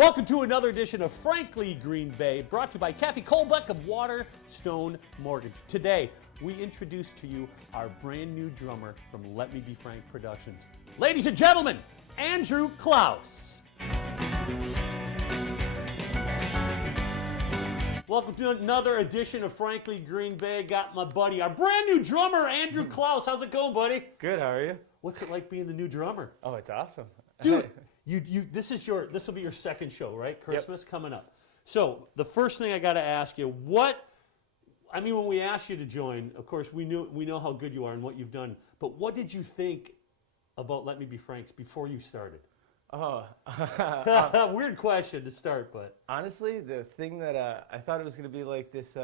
Welcome to another edition of Frankly Green Bay, brought to you by Kathy Colbeck of Waterstone Mortgage. Today, we introduce to you our brand new drummer from Let Me Be Frank Productions. Ladies and gentlemen, Andrew Klaus. Welcome to another edition of Frankly Green Bay. Got my buddy, our brand new drummer, Andrew Klaus. How's it going, buddy? Good, how are you? What's it like being the new drummer? Oh, it's awesome. Dude, this will be your second show, right? Christmas coming up. So the first thing I got to ask you, when we asked you to join, of course we know how good you are and what you've done. But what did you think about Let Me Be Franks before you started? Oh, weird question to start, but honestly, the thing that I thought it was going to be like this,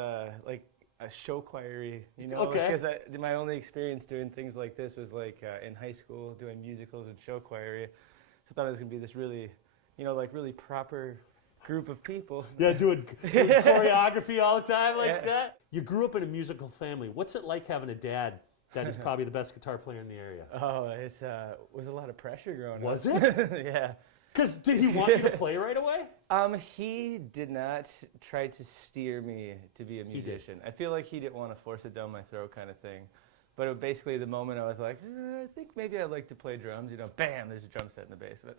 like a show choiry, Okay. Because my only experience doing things like this was like in high school doing musicals and show choiry. So I thought it was going to be this really, really proper group of people. Yeah, doing choreography all the time like that. You grew up in a musical family. What's it like having a dad that is probably the best guitar player in the area? Oh, it was a lot of pressure growing up. Was it? Yeah. Because did he want you to play right away? He did not try to steer me to be a musician. I feel like he didn't want to force it down my throat kind of thing. But it basically the moment I was like, I think maybe I'd like to play drums, bam, there's a drum set in the basement.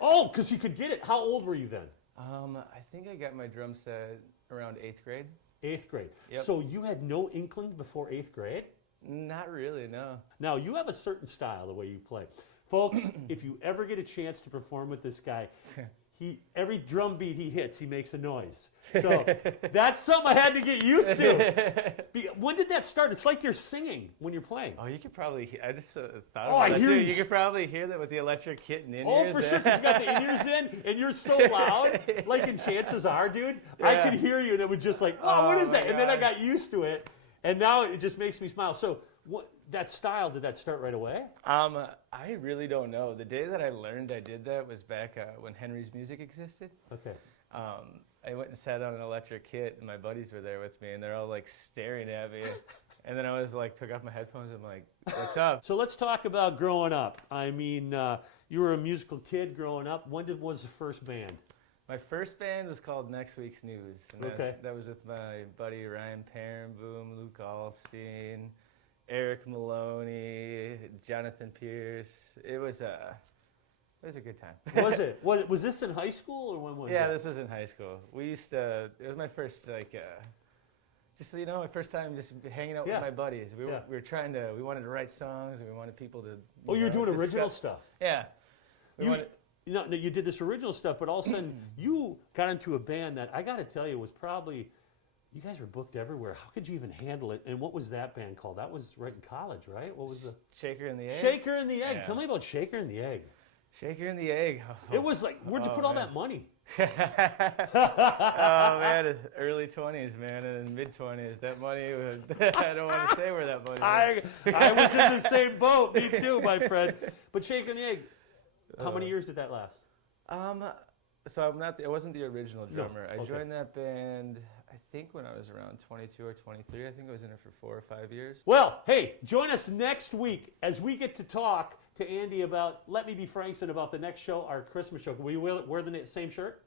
Oh, because you could get it. How old were you then? I think I got my drum set around 8th grade. 8th grade. Yep. So you had no inkling before 8th grade? Not really, no. Now, you have a certain style, the way you play. Folks, if you ever get a chance to perform with this guy, every drum beat he hits, he makes a noise. So that's something I had to get used to. When did that start? It's like you're singing when you're playing. Oh, you could probably, I just thought I about that hear too. you. You could probably hear that with the electric kit and in-ears. Oh, for sure, 'cause you got the in-ears in, and you're so loud, like in Chances Are, dude. Yeah. I could hear you, and it was just like, what is that? And then I got used to it, and now it just makes me smile. So that style, did that start right away? I really don't know. The day that I learned I did that was back when Henry's Music existed. Okay. I went and sat on an electric kit, and my buddies were there with me, and they're all like staring at me. And then I was like, took off my headphones, and I'm like, what's up? So let's talk about growing up. I mean, you were a musical kid growing up. When was the first band? My first band was called Next Week's News. And that was with my buddy Ryan Perenboom, Luke Allstein, Eric Maloney, Jonathan Pierce. It was a good time. Was it? Was this in high school, or when was it? Yeah, this was in high school. It was my first, my first time just hanging out with my buddies. We wanted to write songs, and we wanted people to, you were doing original stuff. Yeah. You did this original stuff, but all of a sudden you got into a band that I got to tell you was probably, you guys were booked everywhere. How could you even handle it? And what was that band called? That was right in college, right? What was the Shaker and the Egg? Shaker and the Egg. Yeah. Tell me about Shaker and the Egg. Shaker and the Egg. Oh. It was like, where'd you put all that money? Oh man, early 20s, man, and mid 20s. That money was, I don't want to say where that money was. I was in the same boat. Me too, my friend. But Shaker and the Egg, how many years did that last? So I wasn't the original drummer. No. I joined that band, I think when I was around 22 or 23. I think I was in it for 4 or 5 years. Well, hey, join us next week as we get to talk to Andy about Let Me Be Franks and about the next show, our Christmas show. Will you wear the same shirt?